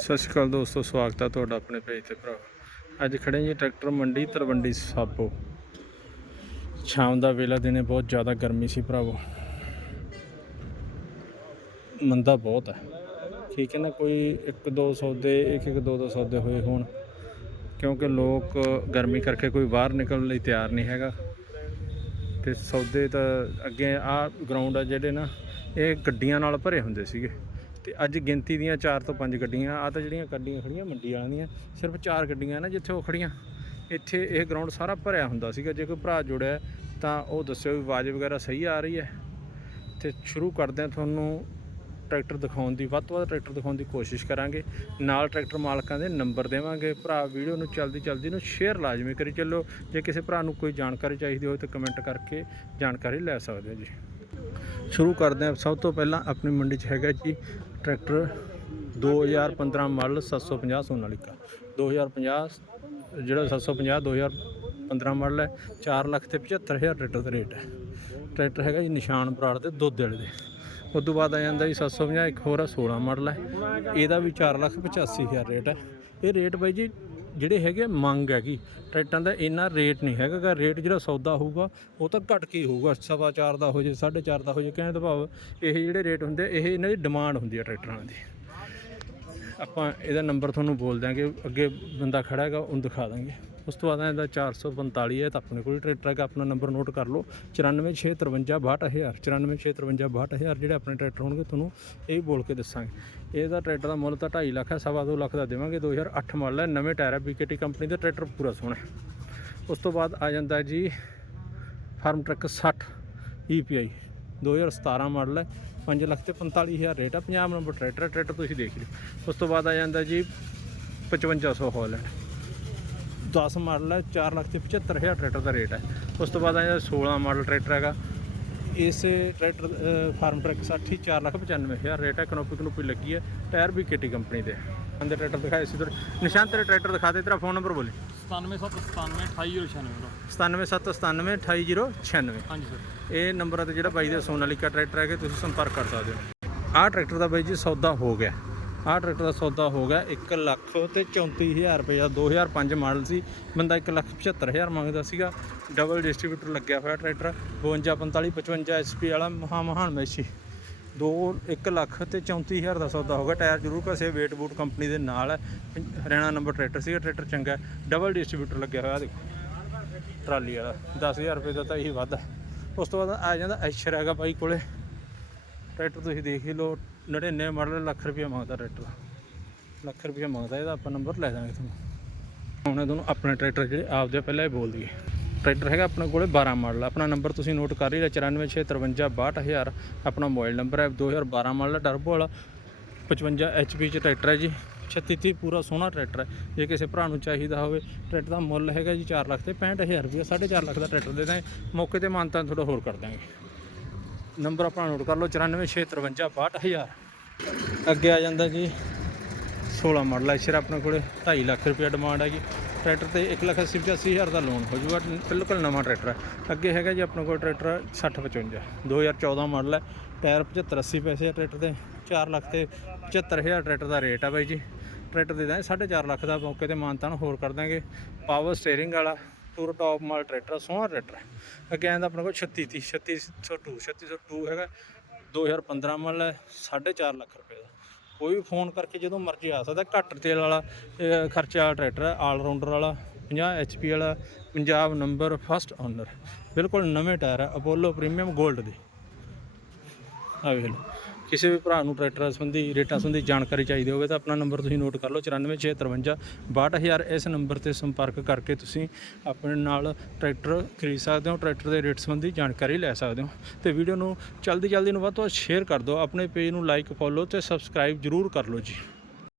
ਸਤਿ ਸ਼੍ਰੀ ਅਕਾਲ ਦੋਸਤੋ, ਸਵਾਗਤ ਹੈ ਤੁਹਾਡਾ ਆਪਣੇ ਪੇਜ ਤੇ ਭਰਾ ਅੱਜ ਖੜੇ ਜੀ ਟਰੈਕਟਰ ਮੰਡੀ ਤਲਵੰਡੀ ਸਾਬੋ। ਸ਼ਾਮ ਦਾ ਵੇਲਾ ਦਿਨੇ ਬਹੁਤ ਜ਼ਿਆਦਾ ਗਰਮੀ ਸੀ ਭਰਾਵੋ। ਮੰਦਾ ਬਹੁਤ ਹੈ ਠੀਕ ਹੈ ਨਾ, ਕੋਈ ਇੱਕ ਦੋ ਸੌਦੇ, ਇੱਕ ਇੱਕ ਦੋ ਦੋ ਸੌਦੇ ਹੋਏ ਹੋਣ। ਕਿਉਂਕਿ ਲੋਕ ਗਰਮੀ ਕਰਕੇ ਕੋਈ ਬਾਹਰ ਨਿਕਲਣ ਲਈ ਤਿਆਰ ਨਹੀਂ ਹੈਗਾ। ਤੇ ਸੌਦੇ ਤਾਂ ਅੱਗੇ ਆ ਗਰਾਊਂਡ ਆ ਜਿਹੜੇ ਨਾ, ਇਹ ਗੱਡੀਆਂ ਨਾਲ ਭਰੇ ਹੁੰਦੇ ਸੀਗੇ। ਤੇ ਅੱਜ ਗਿਣਤੀ ਦੀਆਂ 4 ਤੋਂ 5 ਗੱਡੀਆਂ ਆ ਤਾਂ ਜਿਹੜੀਆਂ ਗੱਡੀਆਂ ਖੜੀਆਂ ਮੰਡੀ ਵਾਲਿਆਂ ਦੀਆਂ, ਸਿਰਫ 4 ਗੱਡੀਆਂ ਨਾ ਜਿੱਥੇ ਉਹ ਖੜੀਆਂ। ਇੱਥੇ ਇਹ ਗਰਾਊਂਡ ਸਾਰਾ ਭਰਿਆ ਹੁੰਦਾ ਸੀਗਾ, ਜੇ ਕੋਈ ਭਰਾ ਜੁੜਿਆ ਤਾਂ ਉਹ ਦੱਸਿਓ ਵੀ ਆਵਾਜ਼ ਵਗੈਰਾ ਸਹੀ ਆ ਰਹੀ ਹੈ। ਤੇ ਸ਼ੁਰੂ ਕਰਦੇ ਹਾਂ ਤੁਹਾਨੂੰ ਟਰੈਕਟਰ ਦਿਖਾਉਣ ਦੀ, ਵੱਧ ਤੋਂ ਵੱਧ ਟਰੈਕਟਰ ਦਿਖਾਉਣ ਦੀ ਕੋਸ਼ਿਸ਼ ਕਰਾਂਗੇ। ਨਾਲ ਟਰੈਕਟਰ ਮਾਲਕਾਂ ਦੇ ਨੰਬਰ ਦੇਵਾਂਗੇ। ਭਰਾ, ਵੀਡੀਓ ਨੂੰ ਜਲਦੀ ਜਲਦੀ ਨੂੰ ਸ਼ੇਅਰ ਲਾਜ਼ਮੀ ਕਰੀ ਚੱਲੋ। ਜੇ ਕਿਸੇ ਭਰਾ ਨੂੰ ਕੋਈ ਜਾਣਕਾਰੀ ਚਾਹੀਦੀ ਹੋਵੇ ਤਾਂ ਕਮੈਂਟ ਕਰਕੇ ਜਾਣਕਾਰੀ ਲੈ ਸਕਦੇ ਹੋ ਜੀ। ਸ਼ੁਰੂ ਕਰਦੇ ਹਾਂ। ਸਭ ਤੋਂ ਪਹਿਲਾਂ ਆਪਣੀ ਮੰਡੀ 'ਚ ਹੈਗਾ ਜੀ ਟਰੈਕਟਰ 2015 ਮਾਡਲ 750 ਸੋਨਾਲੀਕਾ 2050 ਜਿਹੜਾ 750 2015 ਮਾਡਲ ਹੈ 4 ਲੱਖ ਤੇ 75000 ਟਰੈਕਟਰ ਦਾ ਰੇਟ ਹੈ। ਟਰੈਕਟਰ ਹੈਗਾ ਜੀ ਨਿਸ਼ਾਨ ਬਰਾੜ ਦੇ ਦੁੱਧ ਵਾਲੇ ਦੇ। ਉਸ ਤੋਂ ਬਾਅਦ ਆ ਜਾਂਦਾ ਜੀ 750 ਇੱਕ ਹੋਰ ਆ 16 ਮਾਡਲ ਹੈ। ਇਹਦਾ ਵੀ 4 ਲੱਖ 85000 ਰੇਟ ਹੈ। ਇਹ ਰੇਟ ਬਾਈ ਜੀ ਜਿਹੜੇ ਹੈਗੇ ਮੰਗ ਹੈਗੀ। ਟਰੈਕਟਰਾਂ ਦਾ ਇੰਨਾ ਰੇਟ ਨਹੀਂ ਹੈਗਾ ਰੇਟ ਜਿਹੜਾ ਸੌਦਾ ਹੋਊਗਾ ਉਹ ਤਾਂ ਘਟ ਕੇ ਹੀ ਹੋਊਗਾ। ਸਵਾ ਚਾਰ ਦਾ ਹੋ ਜੇ 4.5 ਦਾ ਹੋ ਜੇ ਕਹਿਣ ਦਾ ਭਾਵ ਇਹ ਜਿਹੜੇ ਰੇਟ ਹੁੰਦੇ ਆ, ਇਹ ਇਹਨਾਂ ਦੀ ਡਿਮਾਂਡ ਹੁੰਦੀ ਹੈ ਟਰੈਕਟਰਾਂ ਦੀ। ਆਪਾਂ ਇਹਦਾ ਨੰਬਰ ਤੁਹਾਨੂੰ ਬੋਲ ਦਾਂਗੇ ਅੱਗੇ ਬੰਦਾ ਖੜਾ ਹੈਗਾ ਉਹਨੂੰ ਦਿਖਾ ਦਾਂਗੇ ਉਸ ਤੋਂ ਬਾਅਦ ਇਹਦਾ 445 ਹੈ, ਤਾਂ ਆਪਣੇ ਕੋਲ ਟਰੈਕਟਰ ਹੈਗਾ, ਆਪਣਾ ਨੰਬਰ ਨੋਟ ਕਰ ਲਓ। 9465562000 9465562000 ਜਿਹੜੇ ਆਪਣੇ ਟਰੈਕਟਰ ਹੋਣਗੇ, ਤੁਹਾਨੂੰ ਇਹ ਬੋਲ ਕੇ ਦੱਸਾਂਗੇ। ਇਹਦਾ ਟਰੈਕਟਰ ਦਾ ਮੁੱਲ ਤਾਂ 2.5 ਲੱਖ ਹੈ, ਸਵਾ ਦੋ ਲੱਖ ਦਾ ਦੇਵਾਂਗੇ 2008 ਮਾਡਲ ਹੈ, ਨਵੇਂ ਟਾਇਰ ਹੈ ਬੀਕੇਟੀ ਕੰਪਨੀ ਦਾ ਟਰੈਕਟਰ ਪੂਰਾ ਸੋਹਣਾ ਉਸ ਤੋਂ ਬਾਅਦ ਆ ਜਾਂਦਾ ਜੀ, ਫਾਰਮ ਟਰੱਕ 60 EPI 2017 ਮਾਡਲ ਹੈ 5 ਲੱਖ ਤੇ 45000 ਰੇਟ ਹੈ 50 ਨੰਬਰ ਟਰੈਕਟਰ ਹੈ, ਟਰੈਕਟਰ ਤੁਸੀਂ ਦੇਖ ਲਿਓ। ਉਸ ਤੋਂ ਬਾਅਦ ਆ ਜਾਂਦਾ ਜੀ 5500 ਹਾਲੈਂਡ। 10 ਮਾਡਲ ਹੈ 4 ਲੱਖ ਤੇ 75000 ਟਰੈਕਟਰ ਦਾ ਰੇਟ ਹੈ। ਉਸ ਤੋਂ ਬਾਅਦ ਆ ਜਾਂਦਾ 16 ਮਾਡਲ ਟਰੈਕਟਰ ਹੈਗਾ। ਇਸੇ tractor Farmtrac 60 4 lakh 95000 rate ਹੈ ਕਨੋਪੀ ਕਨੋਪੀ ਲੱਗੀ ਹੈ ਟਾਇਰ ਵੀ ਕੇਟੀ ਕੰਪਨੀ ਦੇ। ਅੰਦਰ ਟਰੈਕਟਰ ਦਿਖਾਏ ਸੀ ਨਿਸ਼ਾਨ ਤੇਰੇ ਟਰੈਕਟਰ ਦਿਖਾ ਦੇ ਤੇਰਾ ਫੋਨ ਨੰਬਰ ਬੋਲੀ। 9797 9779 28096 ਹਾਂਜੀ ਸਰ। ਇਹ ਨੰਬਰਾਂ ਤੇ ਜਿਹੜਾ ਬਾਈ ਦਾ ਸੋਨਾਲੀਕਾ ਟਰੈਕਟਰ ਹੈਗੇ ਤੁਸੀਂ ਸੰਪਰਕ ਕਰ ਸਕਦੇ ਹੋ। ਆਹ ਟਰੈਕਟਰ ਦਾ ਬਾਈ ਜੀ ਸੌਦਾ ਹੋ ਗਿਆ। ਆਹ ਟਰੈਕਟਰ ਦਾ ਸੌਦਾ ਹੋ ਗਿਆ 1 ਲੱਖ ਤੇ 34000 ਰੁਪਏ ਦਾ 2005 ਮਾਡਲ ਸੀ। ਬੰਦਾ 1 ਲੱਖ 75000 ਮੰਗਦਾ ਸੀਗਾ। ਡਬਲ ਡਿਸਟ੍ਰੀਬਿਊਟਰ ਲੱਗਿਆ ਹੋਇਆ ਟਰੈਕਟਰ 52 45 55 ਐਚਪੀ ਵਾਲਾ ਮਹਾ ਮਹਾਨ ਮੈਸ਼ੀ। 2 1 ਲੱਖ ਤੇ 34000 ਦਾ ਸੌਦਾ ਹੋ ਗਿਆ। ਟਾਇਰ ਜ਼ਰੂਰ ਘਸੇ ਵੇਟ ਬੂਟ ਕੰਪਨੀ ਦੇ ਨਾਲ ਹੈ। ਹਰਿਆਣਾ ਨੰਬਰ ਟਰੈਕਟਰ ਸੀਗਾ, ਟਰੈਕਟਰ ਚੰਗਾ ਡਬਲ ਡਿਸਟ੍ਰੀਬਿਊਟਰ ਲੱਗਿਆ ਹੋਇਆ ਦੇਖੋ। ਟਰਾਲੀ ਵਾਲਾ 10000 ਰੁਪਏ ਦਾ ਤਾਂ ਇਹੀ ਵੱਧ। ਉਸ ਤੋਂ ਬਾਅਦ ਆ ਜਾਂਦਾ ਐਸ਼ਰ ਹੈਗਾ ਬਾਈ ਕੋਲੇ। ਟਰੈਕਟਰ ਤੁਸੀਂ ਦੇਖ ਹੀ ਲਓ 99 ਮਾਡਲ, ਲੱਖ ਰੁਪਏ ਮੰਗਦਾ ਟਰੈਕਟਰ। ਲੱਖ ਰੁਪਏ ਮੰਗਦਾ, ਇਹਦਾ ਆਪਾਂ ਨੰਬਰ ਲੈ ਦਾਂਗੇ ਤੁਹਾਨੂੰ। ਹੁਣ ਇਹ ਤੁਹਾਨੂੰ ਆਪਣੇ ਟਰੈਕਟਰ ਜਿਹੜੇ ਆਪਦੇ ਪਹਿਲਾਂ ਹੀ ਬੋਲ ਦਈਏ। ਟਰੈਕਟਰ ਹੈਗਾ ਆਪਣੇ ਕੋਲੇ 12 ਮਾਡਲ ਆਪਣਾ ਨੰਬਰ ਤੁਸੀਂ ਨੋਟ ਕਰ ਹੀ ਲਿਆ 9465562000 ਆਪਣਾ ਮੋਬਾਈਲ ਨੰਬਰ ਹੈ 2012 ਮਾਡਲ ਟਰਬੋ ਵਾਲਾ। 55 HP ਚ ਟਰੈਕਟਰ ਹੈ ਜੀ। 3630 ਪੂਰਾ ਸੋਹਣਾ ਟਰੈਕਟਰ ਹੈ। ਜੇ ਕਿਸੇ ਭਰਾ ਨੂੰ ਚਾਹੀਦਾ ਹੋਵੇ, ਟਰੈਕਟਰ ਦਾ ਮੁੱਲ ਹੈਗਾ ਜੀ 4 ਲੱਖ ਤੇ 65000 ਰੁਪਏ 4.5 ਲੱਖ ਦਾ ਟਰੈਕਟਰ ਦੇ ਦਾਂਗੇ। ਮੌਕੇ ਤੇ ਮਾਨਤਾ ਥੋੜਾ ਹੋਰ ਕਰ ਦਾਂਗੇ ਨੰਬਰ ਆਪਣਾ ਨੋਟ ਕਰ ਲਓ 9465562000 ਅੱਗੇ ਆ ਜਾਂਦਾ ਜੀ 16 ਮਾਡਲ ਹੈ ਸ਼ਰ ਆਪਣੇ ਕੋਲੇ 2.5 ਲੱਖ ਰੁਪਏ ਡਿਮਾਂਡ ਹੈ ਜੀ। ਟਰੈਕਟਰ ਤੇ 1,85,000 ਦਾ ਲੋਨ ਹੋ ਜੂਗਾ। ਬਿਲਕੁਲ ਨਵਾਂ ਟਰੈਕਟਰ ਹੈ ਅੱਗੇ ਹੈਗਾ ਜੀ ਆਪਣੇ ਕੋਲ ਟਰੈਕਟਰ 6055 2014 ਮਾਡਲ ਹੈ ਟਾਇਰ 75 80 ਪੈਸੇ ਆ ਟਰੈਕਟਰ ਦੇ। 4 ਲੱਖ ਤੇ 75000 ਟਰੈਕਟਰ ਦਾ ਰੇਟ ਆ ਬਾਈ ਜੀ। ਟਰੈਕਟਰ ਦੇ ਦਾਂਗੇ 4.5 ਲੱਖ ਦਾ ਮੌਕੇ ਤੇ ਮਾਨਤਾਨ ਹੋਰ ਕਰ ਦਾਂਗੇ। ਪਾਵਰ ਸਟੀਅਰਿੰਗ ਵਾਲਾ ਟੂਰ ਟੌਪ ਮਾਲ ਟਰੈਕਟਰ ਸੋਹਣਾ ਟਰੈਕਟਰ ਹੈ ਅੱਗੇ ਆਂਦਾ ਆਪਣੇ ਕੋਲ 36 30 3602 3602 ਹੈਗਾ। 2015 ਮਾਲ ਹੈ 4.5 ਲੱਖ ਰੁਪਏ ਦਾ। ਕੋਈ ਵੀ ਫੋਨ ਕਰਕੇ ਜਦੋਂ ਮਰਜ਼ੀ ਆ ਸਕਦਾ, ਘੱਟ ਤੇਲ ਵਾਲਾ ਖਰਚਾ ਵਾਲਾ ਟਰੈਕਟਰ ਹੈ ਆਲ ਰਾਊਂਡਰ ਵਾਲਾ 50 ਐਚਪੀ ਵਾਲਾ, ਪੰਜਾਬ ਨੰਬਰ ਫਸਟ ਓਨਰ ਬਿਲਕੁਲ ਨਵੇਂ ਟਾਇਰ ਹੈ ਅਪੋਲੋ ਪ੍ਰੀਮੀਅਮ 골ਡ ਦੇ। ਆ ਵੇਖ ਲਓ। ਕਿਸੇ ਵੀ ਭਰਾ ਨੂੰ ਟਰੈਕਟਰਾਂ ਸੰਬੰਧੀ ਰੇਟਾਂ ਸੰਬੰਧੀ ਜਾਣਕਾਰੀ ਚਾਹੀਦੀ ਹੋਵੇ ਤਾਂ ਆਪਣਾ ਨੰਬਰ ਤੁਸੀਂ ਨੋਟ ਕਰ ਲਓ 946556 62000 ਇਸ ਨੰਬਰ ਤੇ ਸੰਪਰਕ ਕਰਕੇ ਤੁਸੀਂ ਆਪਣੇ ਨਾਲ ਟਰੈਕਟਰ ਖਰੀਦ ਸਕਦੇ ਹੋ, ਟਰੈਕਟਰ ਦੇ ਰੇਟ ਸੰਬੰਧੀ ਜਾਣਕਾਰੀ ਲੈ ਸਕਦੇ ਹੋ। ਤੇ ਵੀਡੀਓ ਨੂੰ ਜਲਦੀ ਜਲਦੀ ਨੂੰ ਵੱਧ ਤੋਂ ਵੱਧ ਸ਼ੇਅਰ ਕਰ ਦਿਓ, ਆਪਣੇ ਪੇਜ ਨੂੰ ਲਾਈਕ ਫੋਲੋ ਤੇ ਸਬਸਕ੍ਰਾਈਬ ਜਰੂਰ ਕਰ ਲਓ ਜੀ।